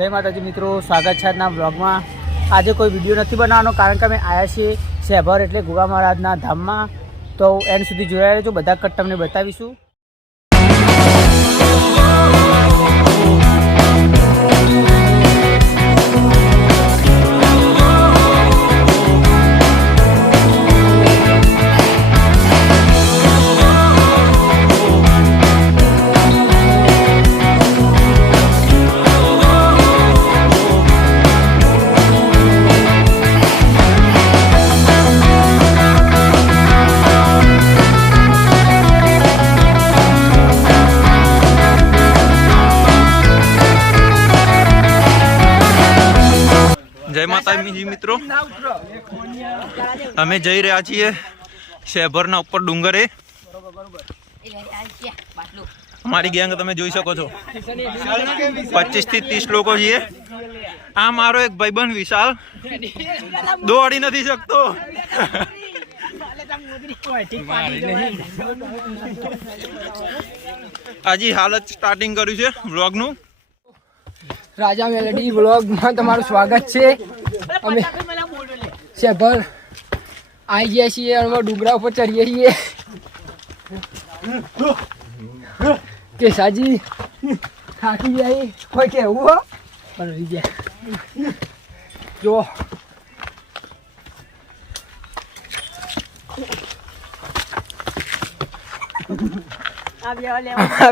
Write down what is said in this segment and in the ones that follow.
જય માતાજી મિત્રો, સ્વાગત છે આજના બ્લોગમાં આજે કોઈ વીડિયો નથી બનાવવાનો, કારણ કે અમે આવ્યા છીએ શેભર એટલે ગુગા મહારાજના ધામમાં. તો એન્ડ સુધી જોયા રહેજો, બધા કટ તમને બતાવીશું. જય માતાજી મિત્રો. અમે જઈ રહ્યા છીએ શેભરના ઉપર ડુંગરે. અમારી ગેંગ તમે જોઈ શકો છો. પચીસથી ત્રીસ લોકો છીએ. આ મારો એક ભાઈબંધ વિશાલ. દોડી નથી શકતો. હજી હાલત સ્ટાર્ટિંગ કર્યું છે વ્લોગનું રાજા મેલડી બ્લોગમાં તમારું સ્વાગત છે. અમે શેભર આવી ગયા છીએ અમે ડુંગરા ઉપર ચડીએ છીએ. કેસાજી થાકી જાય કોઈ કેવું હો? પણ રહી ગયા. જો.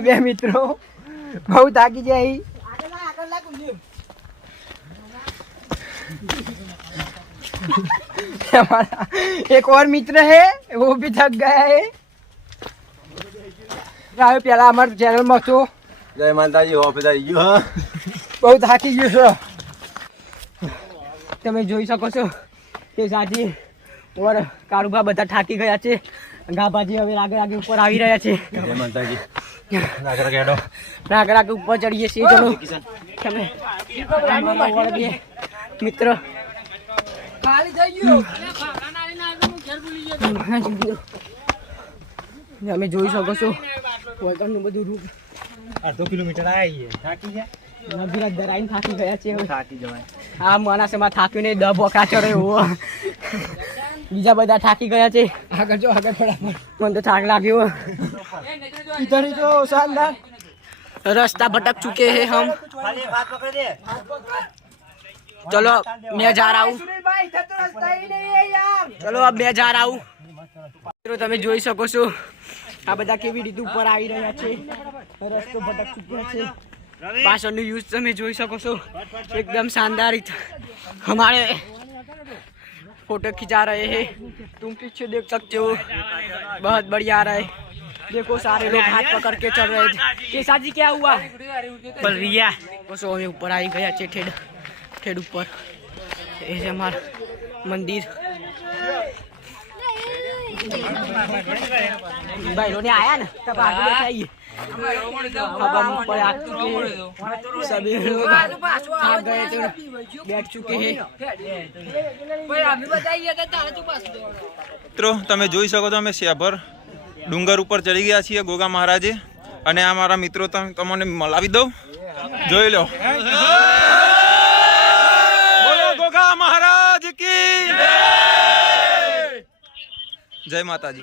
બે મિત્રો બહુ થાકી જાય हमारा एक और मित्र है वो भी थक गया है રાવે પેલા અમારા ચેનલમાં છો જય માતાજી હો બધા ગયો બહુ થાકી ગયો છો તમે જોઈ શકો છો કે સાથી ઓર કારુબા બધા થાકી ગયા છે ગાભાજી હવે આગળ આગળ ઉપર આવી રહ્યા છે જય માતાજી નાગરા કેડો ઉપર ચડીએ છીએ ચલો. તમે મિત્ર. જોઈ શકો છો. વળતરનું બધું રૂપ. અડધો કિલોમીટર આવી થાકી ગયા? નભીરા દરાઈને થાકી ગયા છે થાકી જવાય. આ માણસમાં થાક્યું નહીં દબો કાચો રહ્યો બીજા બધા થાકી ગયા છે. આગળ જો આગળ થોડા મને તો થાક લાગ્યો. ઇધર ही तो शानदार रास्ता भटक चुके हैं हम चलो मैं जा रहा हूँ ચલો अब मैं जा रहा हूँ મિત્રો તમે જોઈ શકો છો આ બધા કેવી રીતે ઉપર આવી રહ્યા છે રસ્તો ભટક ચૂક્યા છે પાછળનું યુઝ તમે જોઈ શકો છો एकदम शानदार इत- हमारे फोटो खिंचा रहे हैं तुम पीछे देख सकते हो बहुत बढ़िया आ रहा है देखो सारे लोग हाथ पकड़ के चल रहे थे कैसा जी क्या हुआ बल रिया बस हमें ऊपर आई गया છે ઠેડ ઠેડ ઉપર એ છે અમારું મંદિર भाई ने आया ना तब आगे बैठाइए अब हम ऊपर आ चुके हैं सभी लोग आ गए थे बैठ चुके हैं મિત્રો તમે જોઈ શકો છો અમે શેભર ડુંગર ઉપર ચડી ગયા છીએ ગોગા મહારાજે. અને આ મારા મિત્રો તમ- તમને મલાવી દઉં. જોઈ લો. ગોગા મહારાજ કી જય માતાજી.